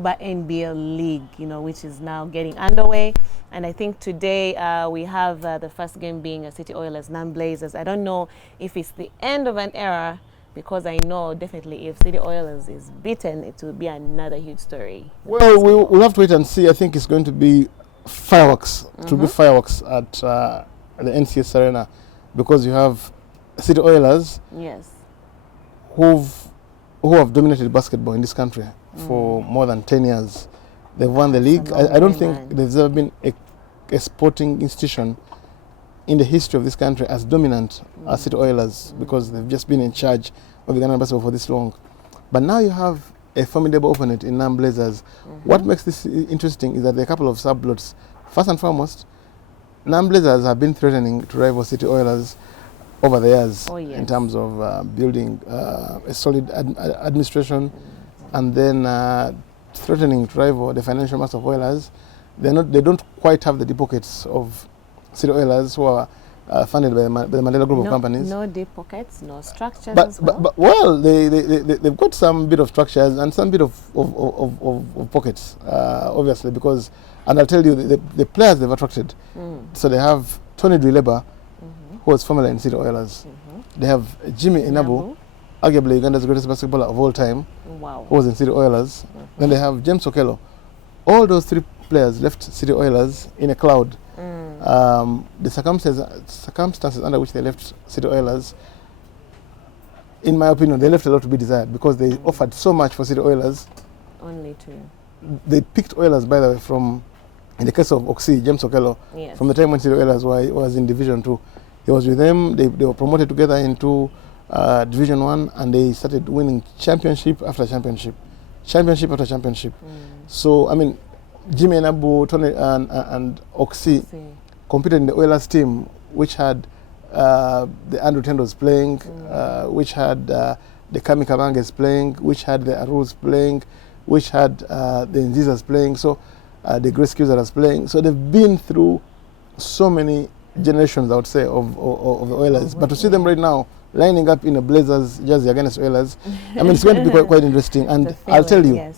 NBL League, which is now getting underway. And I think today we have the first game being City Oilers Non-Blazers. I don't know if it's the end of an era, because I know definitely if City Oilers is beaten, it will be another huge story. Well, we'll have to wait and see. I think it's going to be fireworks. It will be fireworks at the NCS Arena, because you have City Oilers, yes, who have dominated basketball in this country for more than 10 years. They've won the league. I don't think there's ever been a sporting institution in the history of this country as dominant as City Oilers, because they've just been in charge of the Ghana basketball for this long. But now you have a formidable opponent in Non-Blazers. What makes this interesting is that there are a couple of subplots. First and foremost, Non-Blazers have been threatening to rival City Oilers over the years, in terms of building a solid administration, and then threatening to rival the financial mass of Oilers. They don't quite have the deep pockets of City Oilers, who are funded by the Mandela Group of companies. No deep pockets, no structures. But they've got some bit of structures and some bit of pockets, obviously, because, and I'll tell you the players they've attracted. So they have Tony Dweleba, who was formerly in City Oilers. They have Jimmy Inabu, arguably Uganda's greatest basketballer of all time, who was in City Oilers. Then they have James Okello. All those three players left City Oilers in a cloud. The circumstances under which they left City Oilers, in my opinion, they left a lot to be desired, because they offered so much for City Oilers. Only to. They picked Oilers, by the way, from, in the case of Oxy, James Okello, from the time when City Oilers was in Division 2. He was with them. They were promoted together into Division 1, and they started winning championship after championship after championship. So, I mean, Jimmy Enabu, Tony and Oxy competed in the Oilers team, which had the Andrew Tendos playing, which had the Kami Kabanges playing, which had the Arus playing, which had the Nzizas playing, so the Grace Cusaras playing. So they've been through so many generations, I would say, of the Oilers. But to see them right now lining up in a Blazers jersey against Oilers, I mean, it's going to be quite interesting. And I'll tell you,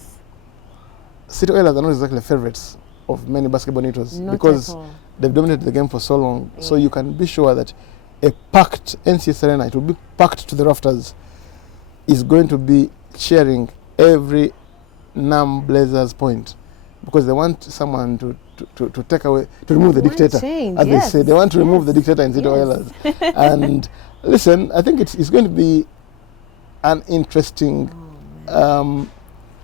City Oilers are not exactly favorites of many basketball neuters, because they've dominated the game for so long. So you can be sure that a packed NCS Arena, it will be packed to the rafters, is going to be cheering every Blazers point, because they want someone to take away, to remove the dictator, as they say. They want to remove the dictator in City Oilers. And listen, I think it's going to be an interesting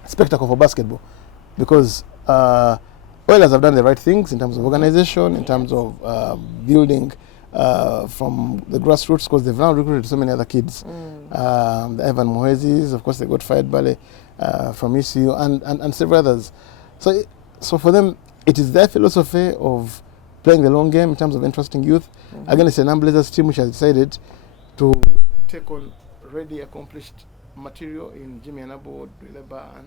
spectacle for basketball, because Oilers have done the right things in terms of organization, in terms of building from the grassroots, because they've now recruited so many other kids. The Evan Moezis, of course, they got fired Bale from ECU, and several others. So for them, it is their philosophy of playing the long game in terms of interesting youth. Again, it's a Non-Blazers team which has decided to take on already accomplished material in Jimmy Anabo, Dweleba,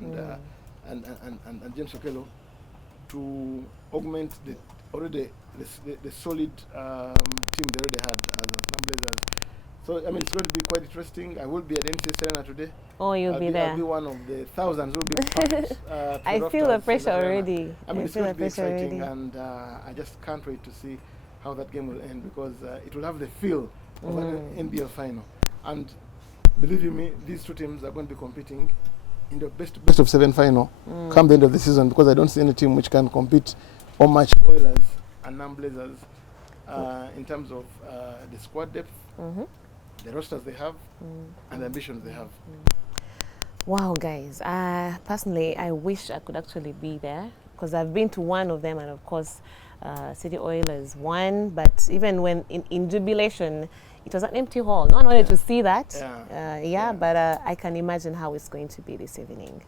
and James Okello, to augment the solid team they already had as Non-Blazers. So, I mean, it's going to be quite interesting. I will be at NCS Arena today. Oh, you'll be there. I'll be one of the thousands who will be packed. I feel the pressure already. I mean, it's going to be exciting, and I just can't wait to see how that game will end, because it will have the feel of an NBL final. And believe you me, these two teams are going to be competing in the best of 7 final come the end of the season, because I don't see any team which can compete or match Oilers and Non-Blazers in terms of the squad depth, the rosters they have, and the ambitions they have. Wow, guys. Personally, I wish I could actually be there, because I've been to one of them, and of course, City Oilers won. But even when in jubilation, it was an empty hall. No one wanted to see that. But I can imagine how it's going to be this evening.